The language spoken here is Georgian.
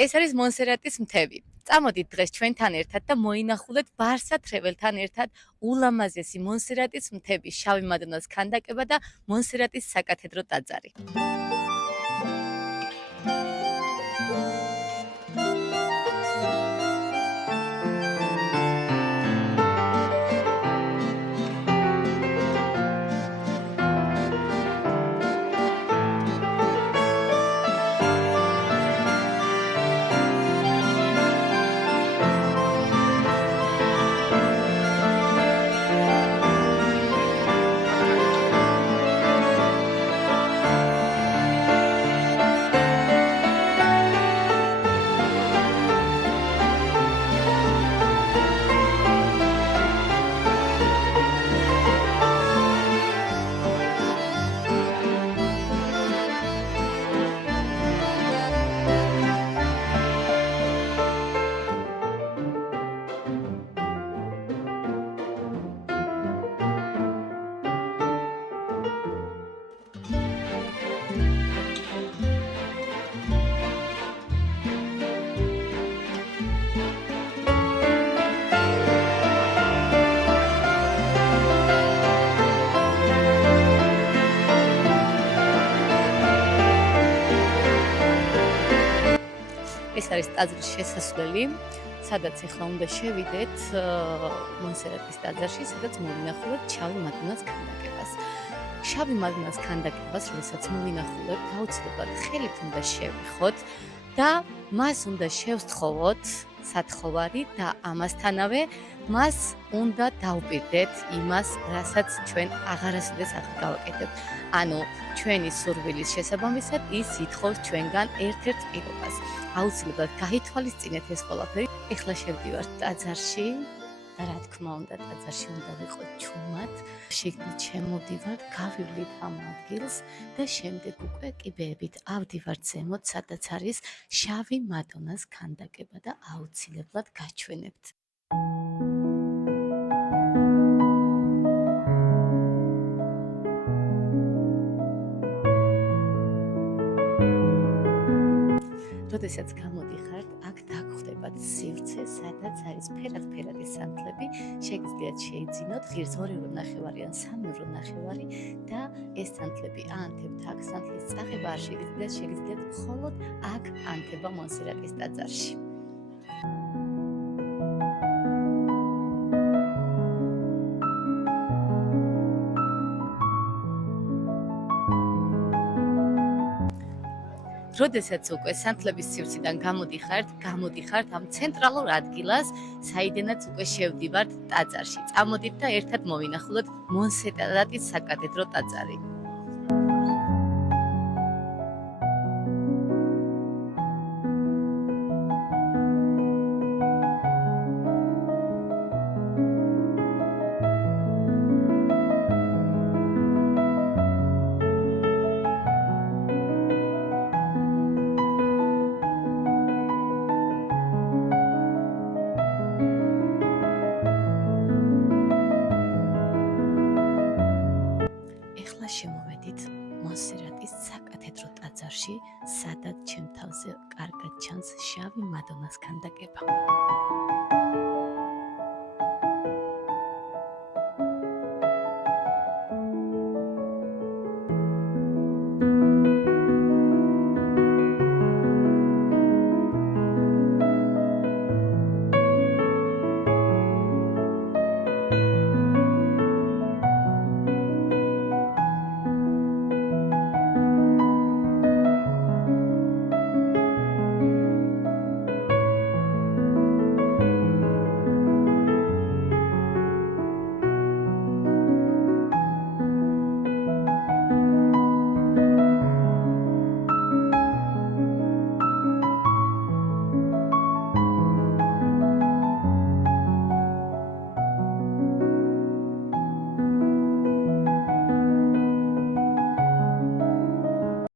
ეს არის მონსერატის მთები. წამოდით დღეს ჩვენთან ერთად და მოინახულეთ ბარსათრეველთან ერთად ულამაზესი მონსერატის მთების შავი მადონას ქანდაკება და მონსერატის საკათედრო ტაძარი. ეს არის ტაძრის შესასვლელი, სადაც ახლა უნდა შევიდეთ მონსერატის ტაძარში, სადაც მოვინახულოთ შავი მადონას ქანდაკებას. შავი მადონას ქანდაკებას, როდესაც მოვინახულოთ, აუცილებლად ხელით უნდა შევიხოთ და მას უნდა შევსთხოვოთ სათხოვარი და ამასთანავე მას უნდა დავპირდეთ იმას, რასაც ჩვენ აღარასოდეს აღარ გავაკეთებთ. ანუ ჩვენი სურვილის შესაბამისად ის ითხოვს ჩვენგან ერთ-ერთ პირობას. აუცილებლად გაითვალისწინეთ ეს ყველაფერი. ეხლა შევდივართ ტაძარში და რა თქმა უნდა ტაძარში უნდა ვიყოთ ჩუმად. შიგნით შემოვდივართ, გავივლით ამ ადგილს და შემდეგ უკვე კიბეებით ავდივართ ზემოთ, სადაც არის შავი მადონას ქანდაკება და აუცილებლად გაჩვენებთ. როდესაც გამოდიხართ, აქ დაგხვდებათ სივრცე, სადაც არის ფერად-ფერადი სანთლები, შეგიძლიათ შეიძინოთ ღირს 2.5 ან 3.5 და ეს სანთლები აანთებთ აქ სანთლის წაღება არ შეგიძლიათ, შეგიძლიათ მხოლოდ აქ ანთება მონსერატის ტაძარში. როდესაც უკვე სანთლების სივრციდან გამოდიხართ ამ ცენტრალურ ადგილას, საიდანაც უკვე შევდივართ ტაძარში. წამოდით და ერთად მოვინახულოთ მონსერატის საკათედრო ტაძარი. შემოვედით მონსერატის საკათედრო ტაძარში, სადაც ჩემ თავზე კარგად ჩანს შავი მადონას ქანდაკება.